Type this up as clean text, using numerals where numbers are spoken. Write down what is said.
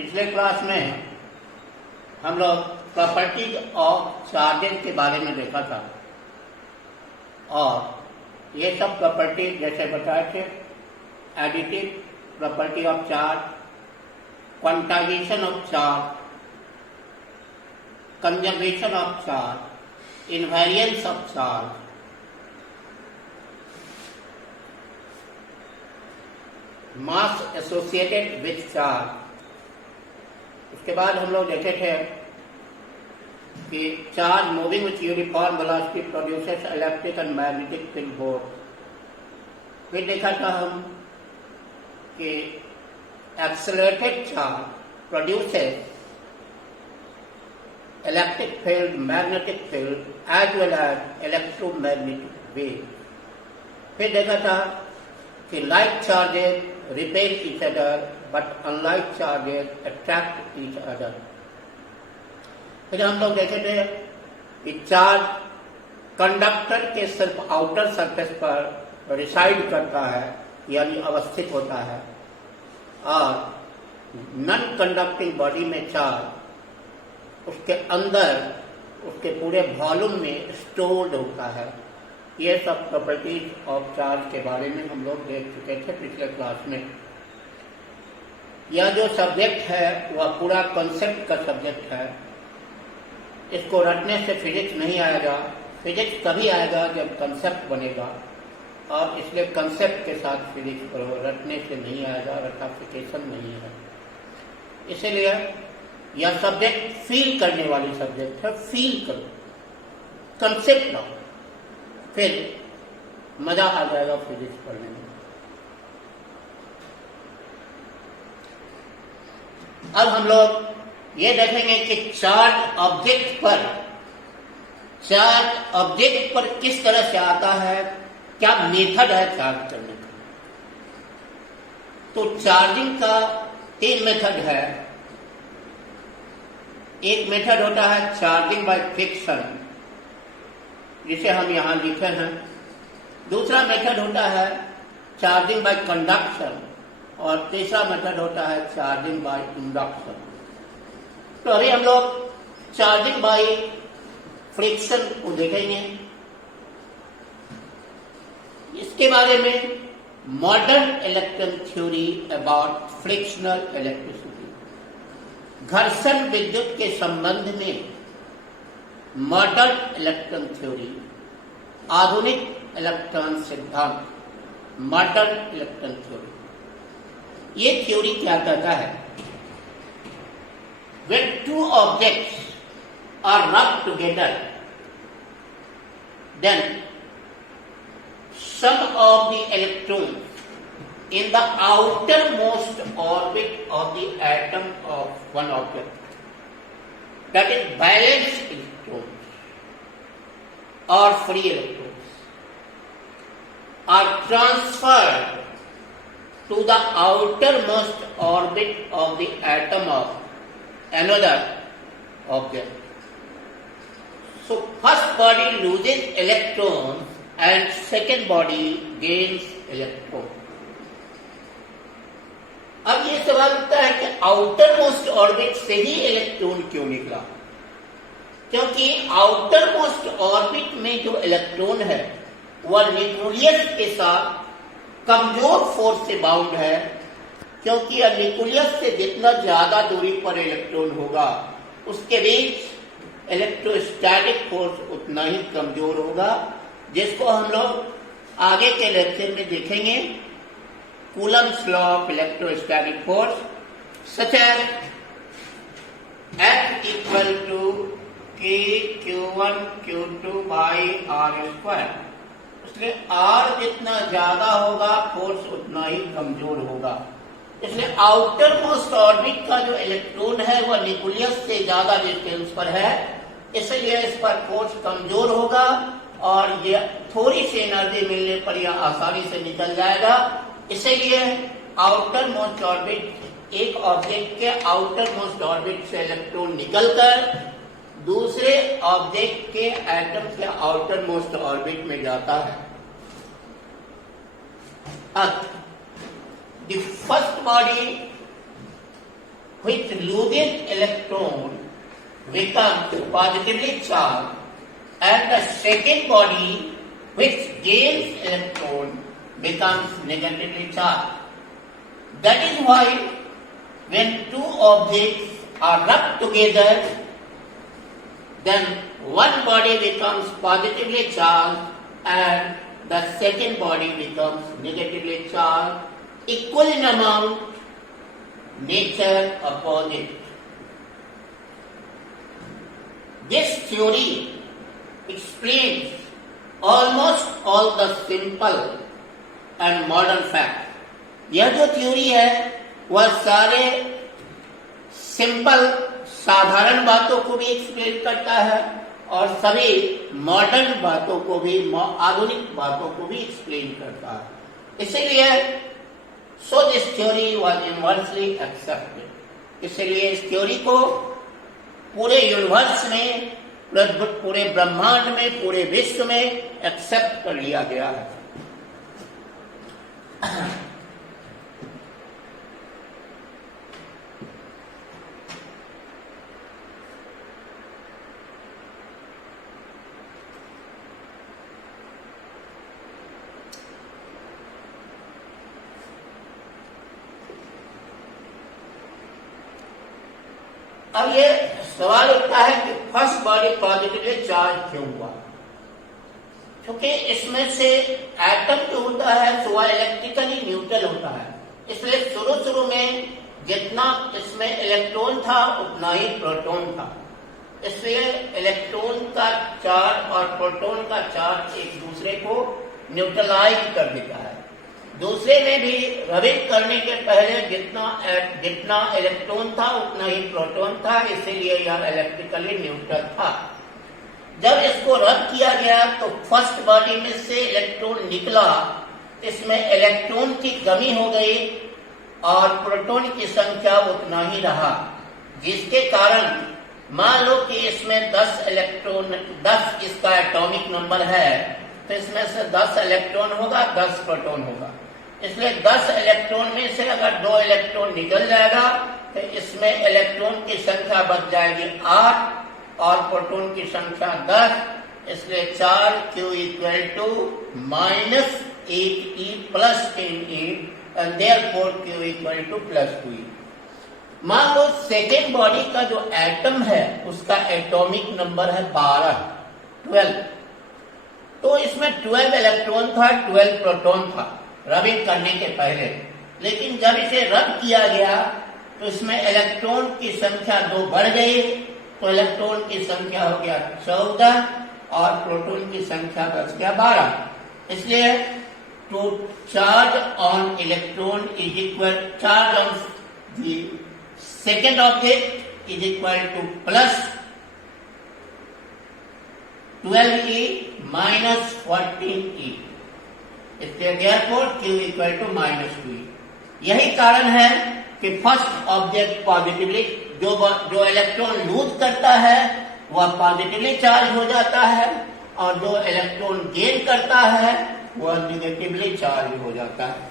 पिछले क्लास में हम लोग प्रॉपर्टीज ऑफ चार्जेस के बारे में देखा था और ये सब प्रॉपर्टीज जैसे बताए थे additive property of charge, quantization of charge, conservation of charge, invariance of charge, mass associated with charge. उसके बाद हम लोग देखे थे कि charge moving with uniform velocity produces electric and magnetic field both. फिर देखा था हम कि accelerated charge produces electric field, magnetic field as well as electromagnetic wave। फिर देखा था कि like charges repel each other but unlike charges attract each other। फिर हम लोग देखे थे कि चार्ज कंडक्टर के सिर्फ आउटर सरफेस पर रिसाइड करता है यानी अवस्थित होता है और नॉन कंडक्टिंग बॉडी में चार्ज उसके अंदर उसके पूरे वॉल्यूम में स्टोर्ड होता है। ये सब प्रॉपर्टीज ऑफ चार्ज के बारे में हम लोग देख चुके थे पिछले क्लास में। यह जो सब्जेक्ट है वह पूरा कॉन्सेप्ट का सब्जेक्ट है। इसको रटने से फिजिक्स नहीं आएगा। फिजिक्स तभी आएगा जब कंसेप्ट बनेगा और इसलिए कंसेप्ट के साथ फिजिक्स करो, रटने से नहीं आएगा, रटाफिकेशन नहीं है। इसीलिए यह सब्जेक्ट फील करने वाली सब्जेक्ट है। फील करो, कंसेप्ट लो, फिर मजा आ जाएगा फिजिक्स पढ़ने में। अब हम लोग ये देखेंगे कि चार्ज ऑब्जेक्ट पर किस तरह से आता है, क्या मेथड है चार्ज करने का। तो चार्जिंग का 3 मेथड है। एक मेथड होता है चार्जिंग बाय फ्रिक्शन, जिसे हम यहां लिखे हैं। दूसरा मेथड होता है चार्जिंग बाय कंडक्शन और तीसरा मेथड होता है चार्जिंग बाय इंडक्शन। तो अभी हम लोग चार्जिंग बाय फ्रिक्शन को देखेंगे। इसके बारे में modern electron theory about frictional electricity, घर्षण विद्युत के संबंध में मॉडर्न इलेक्ट्रॉन थ्योरी, आधुनिक इलेक्ट्रॉन सिद्धांत, मॉडर्न इलेक्ट्रॉन थ्योरी। ये थ्योरी क्या कहता है? When two objects are rubbed together, then some of the electrons in the outermost orbit of the atom of one object, that is valence electrons or free electrons, are transferred to the outermost orbit of the atom of another object. So first body loses electrons and second body gains electrons। अब ये सवाल उठता है कि outer most orbit से ही electron क्यों निकला? क्योंकि आउटर मोस्ट ऑर्बिट में जो इलेक्ट्रॉन है वह न्यूक्लियस के साथ कमजोर फोर्स से बाउंड है। क्योंकि न्यूक्लियस से जितना ज्यादा दूरी पर इलेक्ट्रॉन होगा उसके बीच इलेक्ट्रोस्टैटिक फोर्स उतना ही कमजोर होगा, जिसको हम लोग आगे के लेक्चर में देखेंगे। Coulomb's law of electrostatic force, such as F equal to K Q1 Q2 by R square। इसलिए R जितना ज्यादा होगा फोर्स उतना ही कमजोर होगा। इसलिए आउटर मोस्ट ऑर्बिट का जो इलेक्ट्रॉन है वह न्यूक्लियस से ज्यादा डिस्टेंस पर है, इसलिए इस पर फोर्स कमजोर होगा और ये थोड़ी सी एनर्जी मिलने पर यह आसानी से निकल जाएगा। इसलिए आउटर मोस्ट ऑर्बिट, एक ऑब्जेक्ट के आउटर मोस्ट ऑर्बिट से इलेक्ट्रॉन निकलकर दूसरे ऑब्जेक्ट के एटम के आउटर मोस्ट ऑर्बिट में जाता है। अब the first body which loses electron becomes positively charged, and the second body which gains electron becomes negatively charged. That is why when two objects are rubbed together, then one body becomes positively charged and the second body becomes negatively charged, equal in amount, nature opposite. This theory explains almost all the simple and modern facts. यह जो theory है वह सारे simple साधारण बातों को भी explain करता है और सभी मॉडर्न बातों को भी, आधुनिक बातों को भी एक्सप्लेन करता है। इसीलिए so this theory was universally accepted. इसलिए इस थ्योरी को पूरे यूनिवर्स में, पूरे ब्रह्मांड में, पूरे विश्व में एक्सेप्ट कर लिया गया है। अब ये सवाल उठता है कि फर्स्ट बॉडी पॉजिटिवली चार्ज क्यों हुआ? क्योंकि इसमें से एटम जो होता है तो वह इलेक्ट्रिकली न्यूट्रल होता है। इसलिए शुरू में जितना इसमें इलेक्ट्रॉन था उतना ही प्रोटॉन था। इसलिए इलेक्ट्रॉन का चार्ज और प्रोटॉन का चार्ज एक दूसरे को न्यूट्रलाइज कर देता है। दूसरे में भी रबिंग करने के पहले जितना इलेक्ट्रॉन था उतना ही प्रोटॉन था, इसीलिए यह इलेक्ट्रिकली न्यूट्रल था। जब इसको रब किया गया तो फर्स्ट बॉडी में से इलेक्ट्रॉन निकला, इसमें इलेक्ट्रॉन की कमी हो गई और प्रोटॉन की संख्या उतना ही रहा, जिसके कारण मान लो कि इसमें 10 इलेक्ट्रॉन, 10 इसका एटॉमिक नंबर है, तो इसमें से 10 इलेक्ट्रॉन होगा, 10 प्रोटॉन होगा। इसलिए 10 इलेक्ट्रॉन में से अगर 2 इलेक्ट्रॉन निकल जाएगा तो इसमें इलेक्ट्रॉन की संख्या बच जाएगी 8 और प्रोटॉन की संख्या 10। इसलिए 4Q equal to -8E plus 10E and therefore Q equal to +2E। मान लो सेकेंड बॉडी का जो एटम है उसका एटॉमिक नंबर है 12, तो इसमें 12 इलेक्ट्रॉन था, 12 प्रोटॉन था रबिंग करने के पहले। लेकिन जब इसे रब किया गया तो इसमें इलेक्ट्रॉन की संख्या 2 बढ़ गई, तो इलेक्ट्रॉन की संख्या हो गया 14 और प्रोटॉन की संख्या बच गया 12। इसलिए two charge on electron is equal charge on the second object is equal to plus 12E minus 14E। इसलिए therefore Q equal to -2E। यही कारण है कि फर्स्ट ऑब्जेक्ट पॉजिटिवली, जो इलेक्ट्रॉन लूज करता है वह पॉजिटिवली चार्ज हो जाता है और जो इलेक्ट्रॉन गेन करता है वह निगेटिवली चार्ज हो जाता है।